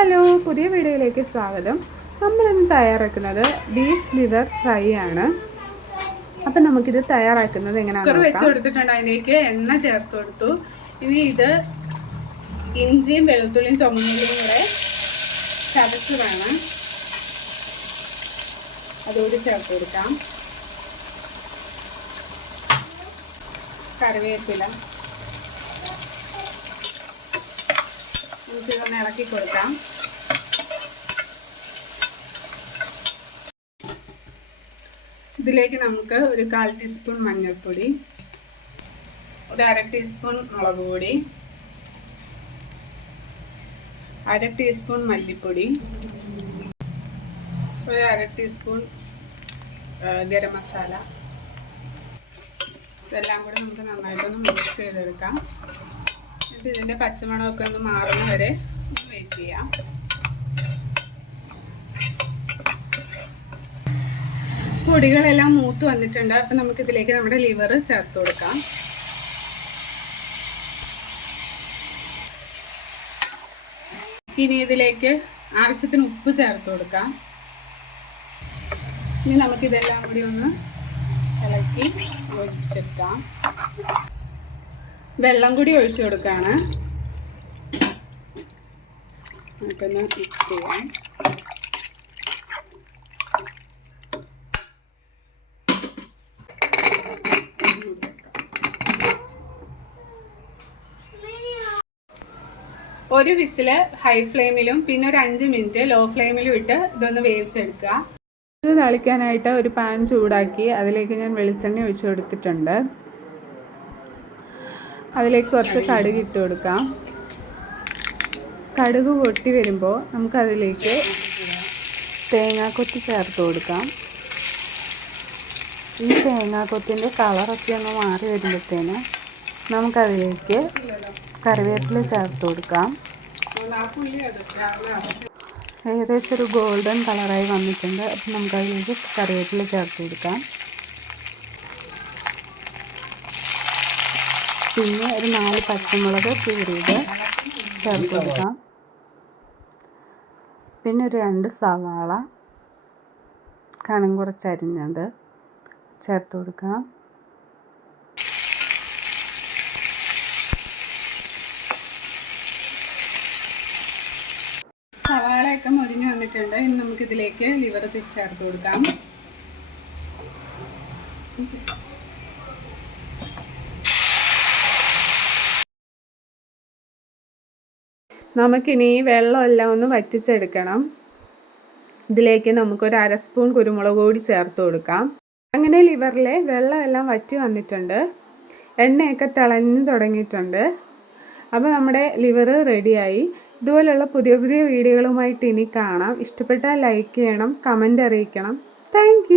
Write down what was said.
Hello പുതിയ വീഡിയോയിലേക്ക് സ്വാഗതം. നമ്മൾ ഇന്ന് തയ്യാറാക്കുന്നത് ബീഫ് ലിവർ ഫ്രൈ ആണ്. അപ്പം നമുക്കിത് തയ്യാറാക്കുന്നത് കുക്കർ എങ്ങനെയാണെന്ന് വെച്ച് കൊടുത്തിട്ടുണ്ട് അതിലേക്ക് എണ്ണ ചേർത്ത് കൊടുത്തു. ഇനി ഇത് ഇഞ്ചിയും വെളുത്തുള്ളിയും ചുമന്നുള്ളിയും കൂടെ ചതച്ച് വേണം. അതുകൂടി ചേർത്ത് കൊടുക്കാം. കറിവേപ്പില. നമുക്കിതൊന്ന് ഇളക്കി കൊടുക്കാം. ഇതിലേക്ക് നമുക്ക് ഒരു കാൽ ടീസ്പൂൺ മഞ്ഞൾപ്പൊടി ഒരു അര ടീസ്പൂൺ മുളക് പൊടി അര ടീസ്പൂൺ മല്ലിപ്പൊടി ഒരു അര ടീസ്പൂൺ ഗരം മസാല. ഇതെല്ലാം കൂടി നമുക്ക് നന്നായിട്ടൊന്ന് മിക്സ് ചെയ്തെടുക്കാം. എന്നിട്ട് ഇതിന്റെ പച്ചമണമൊക്കെ ഒന്ന് മാറുന്ന വരെ വെയിറ്റ് ചെയ്യാം. പൊടികളെല്ലാം മൂത്ത് വന്നിട്ടുണ്ട്. അപ്പം നമുക്ക് ഇതിലേക്ക് നമ്മുടെ ലിവർ ചേർത്ത് കൊടുക്കാം. ഇനി ഇതിലേക്ക് ആവശ്യത്തിന് ഉപ്പ് ചേർത്ത് കൊടുക്കാം. ഇനി നമുക്കിതെല്ലാം കൂടി ഒന്ന് ഇളക്കി യോജിപ്പിച്ചെടുക്കാം. വെള്ളം കൂടി ഒഴിച്ചു കൊടുക്കാണ്. നമുക്കൊന്ന് മിക്സ് ചെയ്യാം. ഒരു വിസിൽ ഹൈ ഫ്ലെയിമിലും പിന്നെ ഒരു അഞ്ച് മിനിറ്റ് ലോ ഫ്ലെയിമിലും ഇട്ട് ഇതൊന്ന് വേവിച്ചെടുക്കുക. ഇത് തളിക്കാനായിട്ട് ഒരു പാൻ ചൂടാക്കി അതിലേക്ക് ഞാൻ വെളിച്ചെണ്ണ ഒഴിച്ചു കൊടുത്തിട്ടുണ്ട്. അതിലേക്ക് കുറച്ച് കടുക് ഇട്ട് കൊടുക്കാം. കടുക് പൊട്ടി വരുമ്പോൾ നമുക്കതിലേക്ക് തേങ്ങാക്കൊത്തി ചേർത്ത് കൊടുക്കാം. ഈ തേങ്ങാക്കൊത്തിന്റെ കളറൊക്കെ ഒന്ന് മാറി വരുമ്പോഴത്തേന് നമുക്കതിലേക്ക് കറിവേപ്പില ചേർത്ത് കൊടുക്കാം. ഏകദേശം ഒരു ഗോൾഡൻ കളറായി വന്നിട്ടുണ്ട്. അപ്പം നമുക്കതിലേക്ക് കറിവേപ്പില ചേർത്ത് കൊടുക്കാം. പിന്നെ ഒരു നാല് പച്ചമുളക് കീറിയത് ചേർത്ത് കൊടുക്കാം പിന്നെ ഒരു രണ്ട് സവാള കനം കുറച്ചരിഞ്ഞത് ചേർത്ത് കൊടുക്കാം സവാളയൊക്കെ മുരിഞ്ഞു വന്നിട്ടുണ്ട്. ഇനി നമുക്കിതിലേക്ക് ലിവർ തിരിച്ചേർത്ത് കൊടുക്കാം. നമുക്കിനി വെള്ളമെല്ലാം ഒന്ന് വറ്റിച്ചെടുക്കണം. ഇതിലേക്ക് നമുക്കൊരു അര സ്പൂൺ കുരുമുളക് കൂടി ചേർത്ത് കൊടുക്കാം. അങ്ങനെ ലിവറിലെ വെള്ളമെല്ലാം വറ്റി വന്നിട്ടുണ്ട്. എണ്ണയൊക്കെ തിളഞ്ഞു തുടങ്ങിയിട്ടുണ്ട്. അപ്പോൾ നമ്മുടെ ലിവർ റെഡിയായി. ഇതുപോലുള്ള പുതിയ പുതിയ വീഡിയോകളുമായിട്ട് ഇനി കാണാം. ഇഷ്ടപ്പെട്ടാൽ ലൈക്ക് ചെയ്യണം കമന്റ് അറിയിക്കണം. താങ്ക്